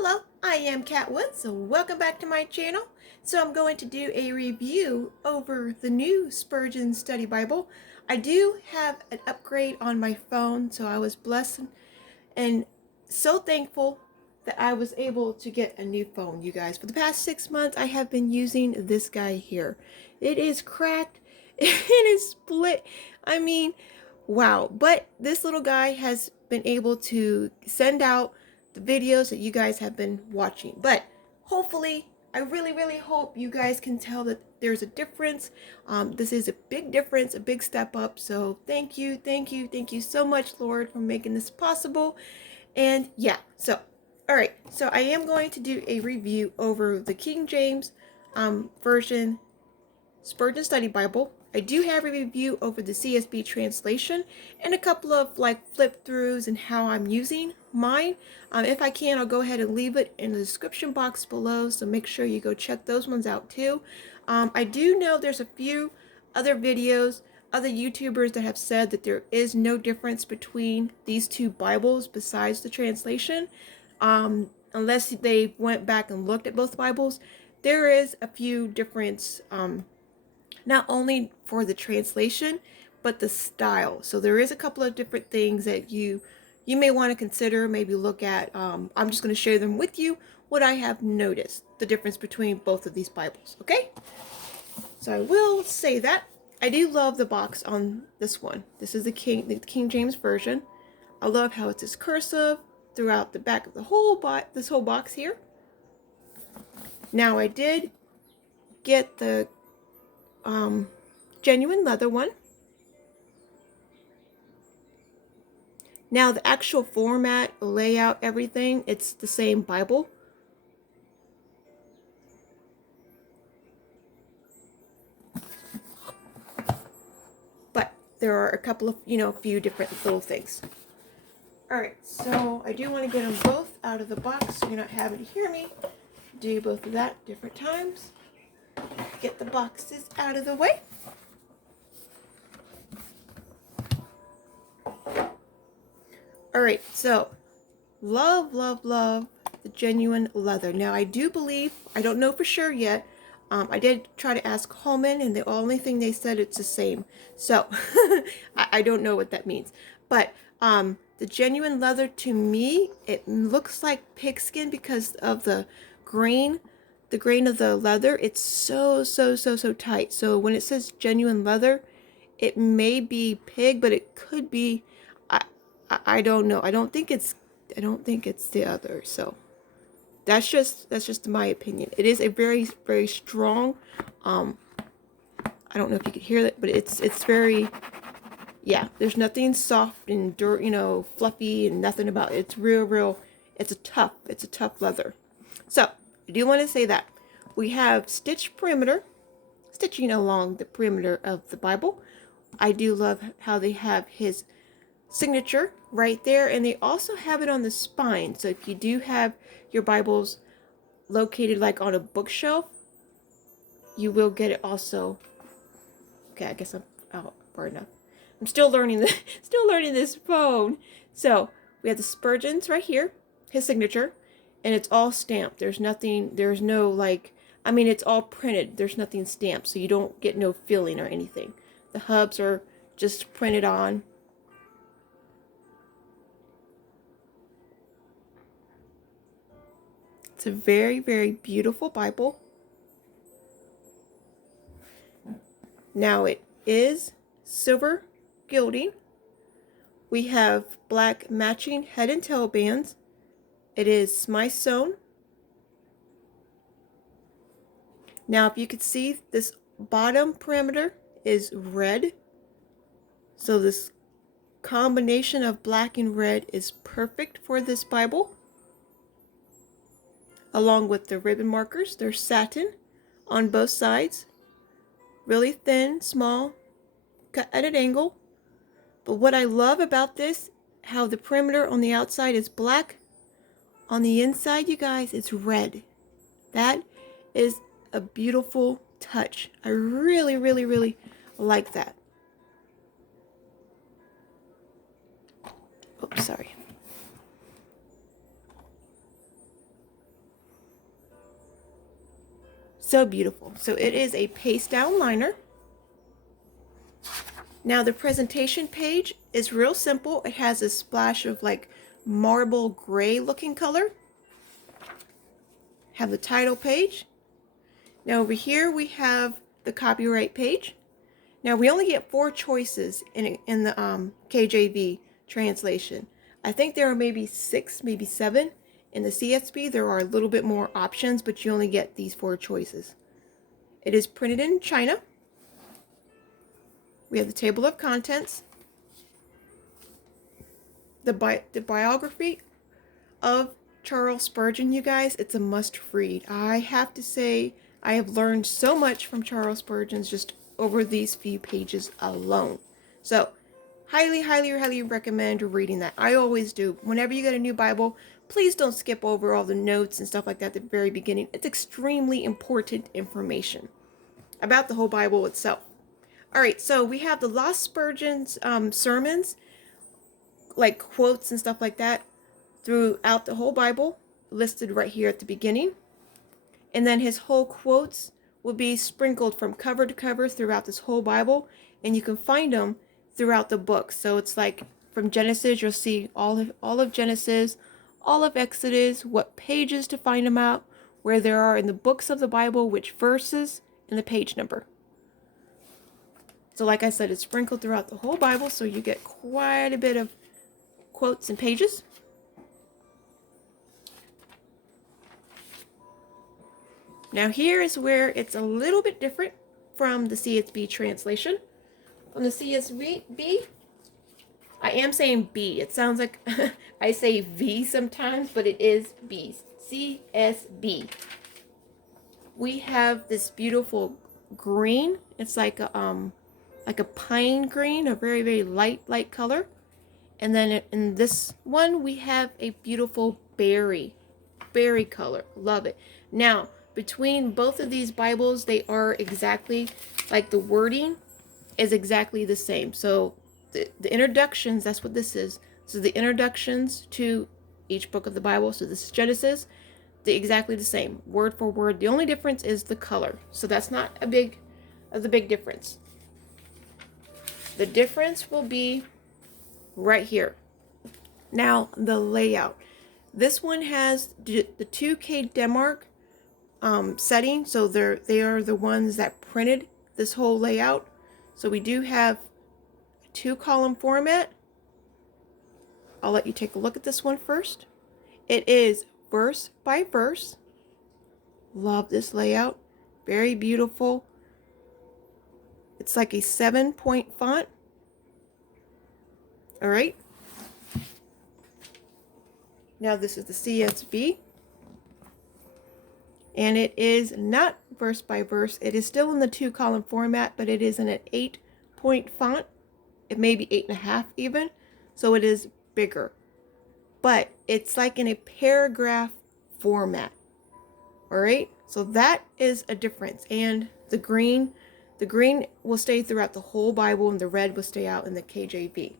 Hello, I am Kat Woods, so welcome back to my channel. So I'm going to do a review over the new Spurgeon Study Bible. I do have an upgrade on my phone, so I was blessed and so thankful that I was able to get a new phone, you guys. For the past 6 months, I have been using this guy here. It is cracked, it is split. I mean, wow. But this little guy has been able to send out the videos that you guys have been watching. But hopefully, I really hope you guys can tell that there's a difference. This is a big difference, a big step up. So thank you so much, Lord, for making this possible. And yeah, so all right, so I am going to do a review over the King James version Spurgeon Study Bible. I do have a review over the CSB translation and a couple of like flip throughs and how I'm using mine. If I can, I'll go ahead and leave it in the description box below, so make sure you go check those ones out too. I do know there's a few other videos, other YouTubers that have said that there is no difference between these two Bibles besides the translation. Unless they went back and looked at both Bibles, there is a few difference, not only for the translation, but the style. So there is a couple of different things that you may want to consider, maybe look at. I'm just going to share them with you, what I have noticed, the difference between both of these Bibles, okay? So I will say that. I do love the box on this one. This is the King James Version. I love how it's cursive throughout the back of the this whole box here. Now I did get the genuine leather one. Now the actual format, layout, everything, it's the same Bible. But there are a couple of, a few different little things. Alright, so I do want to get them both out of the box so you're not having to hear me do both of that different times. Get the boxes out of the way. Alright, so love the genuine leather. Now I do believe, I don't know for sure yet, I did try to ask Holman, and the only thing they said, it's the same. So I don't know what that means. But the genuine leather, to me, it looks like pigskin because of the grain of the leather. It's so tight. So when it says genuine leather, it may be pig, but it could be, I don't know. I don't think it's the other. So that's just my opinion. It is a very strong, I don't know if you could hear that, but it's very, yeah, there's nothing soft and dirt, fluffy and nothing about it. It's real, it's a tough leather. So I do want to say that we have stitching along the perimeter of the Bible. I do love how they have his signature right there, and they also have it on the spine. So if you do have your Bibles located like on a bookshelf, you will get it also. Okay, I guess I'm out far enough. I'm still learning this phone. So we have the Spurgeon's right here, his signature, and it's all stamped. There's no like, I mean, it's all printed. There's nothing stamped, so you don't get no filling or anything. The hubs are just printed on. It's a very beautiful Bible. Now it is silver gilding. We have black matching head and tail bands. It is Smythe sewn. Now if you could see, this bottom perimeter is red. So this combination of black and red is perfect for this Bible. Along with the ribbon markers, they're satin on both sides. Really thin, small, cut at an angle. But what I love about this, how the perimeter on the outside is black. On the inside, you guys, it's red. That is a beautiful touch. I really like that. Oops, sorry. So beautiful. So it is a paste down liner. Now the presentation page is real simple. It has a splash of like marble gray looking color. Have the title page. Now over here we have the copyright page. Now we only get 4 choices in the KJV translation. I think there are maybe 6, maybe 7. In the CSB there are a little bit more options, but you only get these 4 choices. It is printed in China. We have the table of contents. The biography of Charles Spurgeon, you guys, it's a must read. I have to say, I have learned so much from Charles Spurgeon just over these few pages alone. So, highly, highly, highly recommend reading that. I always do. Whenever you get a new Bible, please don't skip over all the notes and stuff like that at the very beginning. It's extremely important information about the whole Bible itself. All right, so we have the Lost Spurgeon's sermons, like quotes and stuff like that, throughout the whole Bible, listed right here at the beginning. And then his whole quotes will be sprinkled from cover to cover throughout this whole Bible, and you can find them throughout the book. So it's like from Genesis, you'll see all of Genesis, all of Exodus, what pages to find them out, where there are in the books of the Bible, which verses, and the page number. So like I said, it's sprinkled throughout the whole Bible, so you get quite a bit of quotes and pages. Now here is where it's a little bit different from the CSB translation. From the CSB, I am saying B. It sounds like I say V sometimes, but it is B. CSB. We have this beautiful green. It's like a pine green, a very, very light color. And then in this one, we have a beautiful berry color. Love it. Now, between both of these Bibles, they are exactly, like the wording is exactly the same. So the introductions, that's what this is. So the introductions to each book of the Bible, so this is Genesis, they're exactly the same, word for word. The only difference is the color. So that's not the big difference. The difference will be right here. Now, the layout. This one has the 2K Denmark setting, so they are the ones that printed this whole layout. So we do have a 2-column format. I'll let you take a look at this one first. It is verse by verse. Love this layout. Very beautiful. It's like a 7-point font. All right. Now this is the CSB. And it is not verse by verse. It is still in the 2-column format, but it is in an 8-point font. It may be 8.5 even. So it is bigger. But it's like in a paragraph format. All right. So that is a difference. And the green will stay throughout the whole Bible, and the red will stay out in the KJV.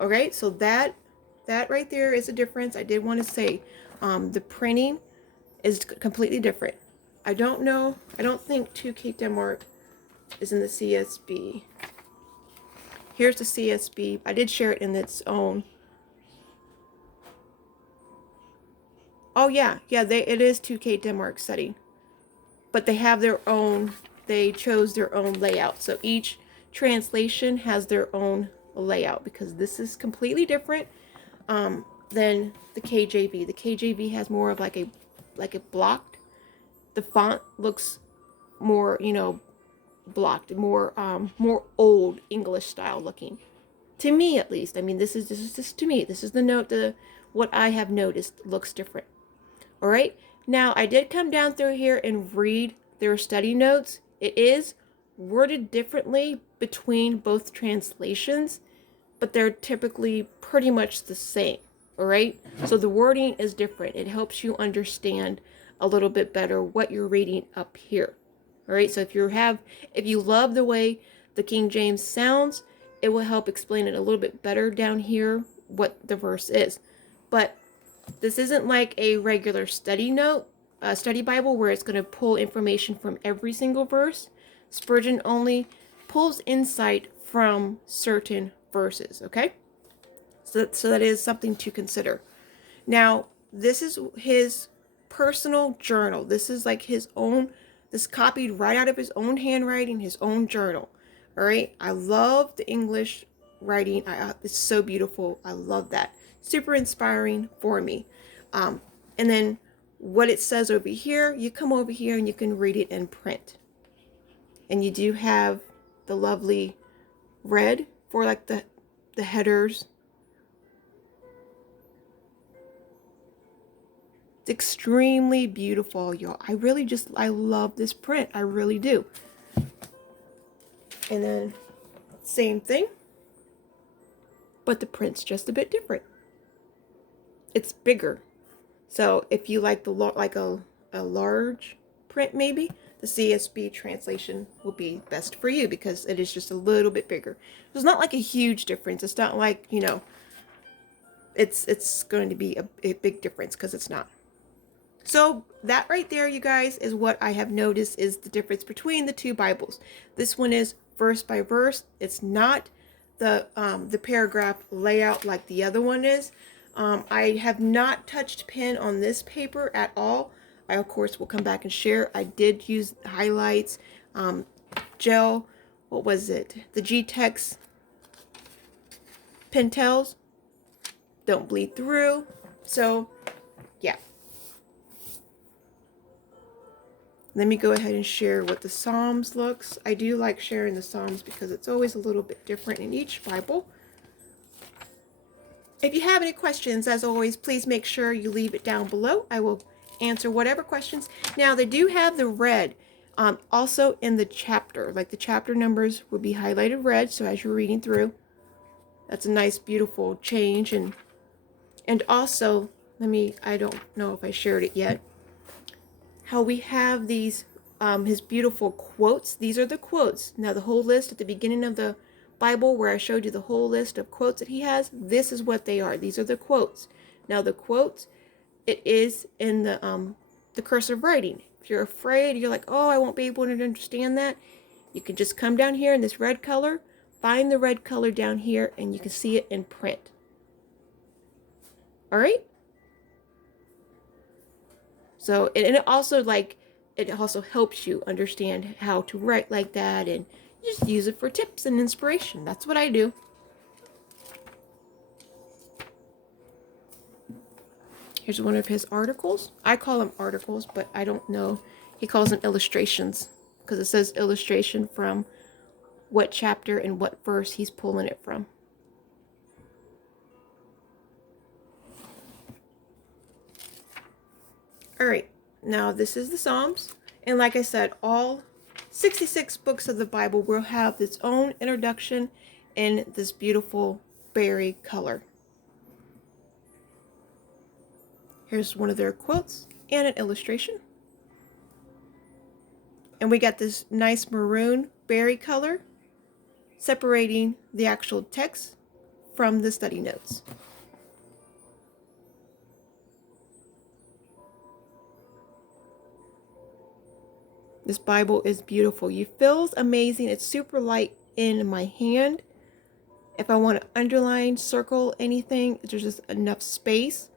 All right. So that right there is a difference. I did want to say the printing is completely different. I don't know. I don't think 2K Denmark is in the CSB. Here's the CSB. I did share it in its own. Oh yeah, it is 2K Denmark setting, but they have their own. They chose their own layout. So each translation has their own layout because this is completely different than the KJV. The KJV has more of like a blocked. The font looks more, blocked, more old English style looking. To me, at least. I mean, this is just to me. This is the note. What I have noticed looks different. All right. Now, I did come down through here and read their study notes. It is worded differently between both translations, but they're typically pretty much the same. All right. So the wording is different. It helps you understand a little bit better what you're reading up here. All right. So if you love the way the King James sounds, it will help explain it a little bit better down here what the verse is. But this isn't like a regular study note. study Bible where it's going to pull information from every single verse. Spurgeon only pulls insight from certain verses, okay? So that is something to consider. Now, this is his personal journal. This is like his own, this copied right out of his own handwriting, his own journal. All right. I love the English writing. It's so beautiful. I love that. Super inspiring for me. And then what it says over here, you come over here and you can read it in print. And you do have the lovely red for like the headers. It's extremely beautiful, y'all. I love this print. I really do. And then same thing, but the print's just a bit different. It's bigger. So if you like a large print, maybe the CSB translation will be best for you because it is just a little bit bigger. It's not like a huge difference. It's not like, you know, it's going to be a big difference, because it's not. So that right there, you guys, is what I have noticed is the difference between the two Bibles. This one is verse by verse. It's not the paragraph layout like the other one is. I have not touched pen on this paper at all. I, of course, will come back and share. I did use highlights, gel, what was it? The G-Tex Pentels. Don't bleed through. So, yeah. Let me go ahead and share what the Psalms looks. I do like sharing the Psalms because it's always a little bit different in each Bible. If you have any questions, as always, please make sure you leave it down below. I will answer whatever questions. Now, they do have the red also in the chapter. Like the chapter numbers would be highlighted red, so as you're reading through, that's a nice, beautiful change. And also, I don't know if I shared it yet, how we have these, his beautiful quotes. These are the quotes. Now, the whole list at the beginning of the Bible where I showed you the whole list of quotes that he has, this is what they are. These are the quotes. Now, the quotes, it is in the cursive writing. If you're afraid, you're like, oh, I won't be able to understand that, you can just come down here in this red color, find the red color down here, and you can see it in print. All right? So, and it also helps you understand how to write like that, and you just use it for tips and inspiration. That's what I do. Here's one of his articles. I call them articles, but I don't know. He calls them illustrations because it says illustration from what chapter and what verse he's pulling it from. All right, now this is the Psalms, and like I said, all 66 books of the Bible will have its own introduction in this beautiful berry color. Here's one of their quotes and an illustration. And we got this nice maroon berry color separating the actual text from the study notes. This Bible is beautiful. It feels amazing. It's super light in my hand. If I want to underline, circle anything, there's just enough space.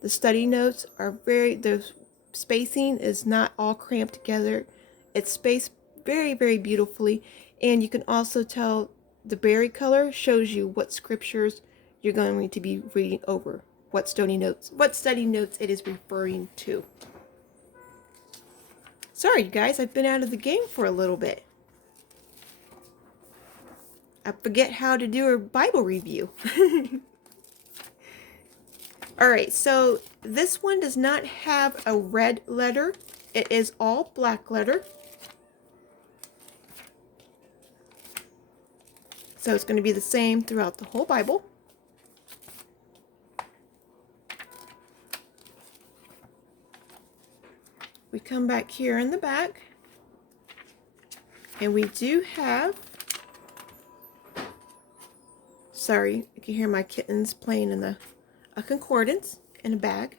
The study notes are the spacing is not all cramped together. It's spaced very, very beautifully. And you can also tell the berry color shows you what scriptures you're going to be reading over. What study notes it is referring to. Sorry, you guys, I've been out of the game for a little bit. I forget how to do a Bible review. All right, so this one does not have a red letter. It is all black letter. So it's going to be the same throughout the whole Bible. We come back here in the back, and we do have, sorry, you can hear my kittens playing in a concordance, in a bag.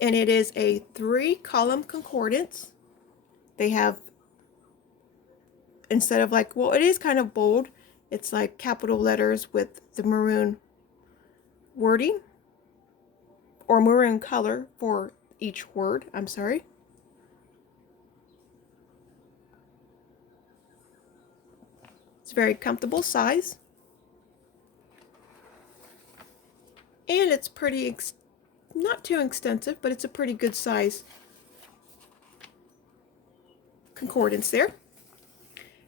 And it is a 3-column concordance. They have, instead of like, well, it is kind of bold. It's like capital letters with the maroon wording, or maroon color for each word, I'm sorry. It's a very comfortable size. And it's pretty, not too extensive, but it's a pretty good size concordance there.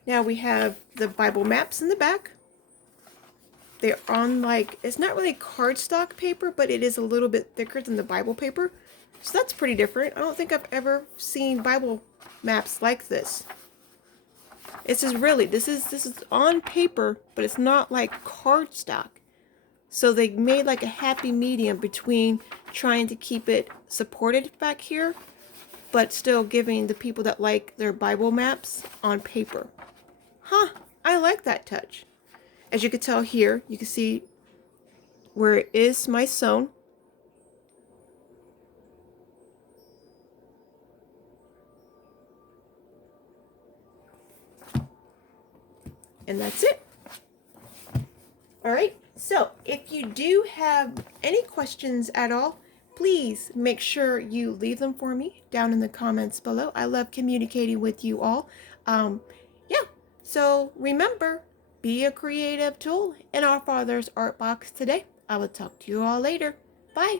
Now we have the Bible maps in the back. They're on, like, it's not really cardstock paper, but it is a little bit thicker than the Bible paper. So that's pretty different. I don't think I've ever seen Bible maps like this. This is on paper, but it's not like cardstock. So they made like a happy medium between trying to keep it supported back here, but still giving the people that like their Bible maps on paper. Huh, I like that touch. As you can tell here, you can see where it is my sewn. And that's it. All right, so if you do have any questions at all, please make sure you leave them for me down in the comments below. I love communicating with you all. Yeah, so remember, be a creative tool in our Father's art box today. I will talk to you all later. Bye.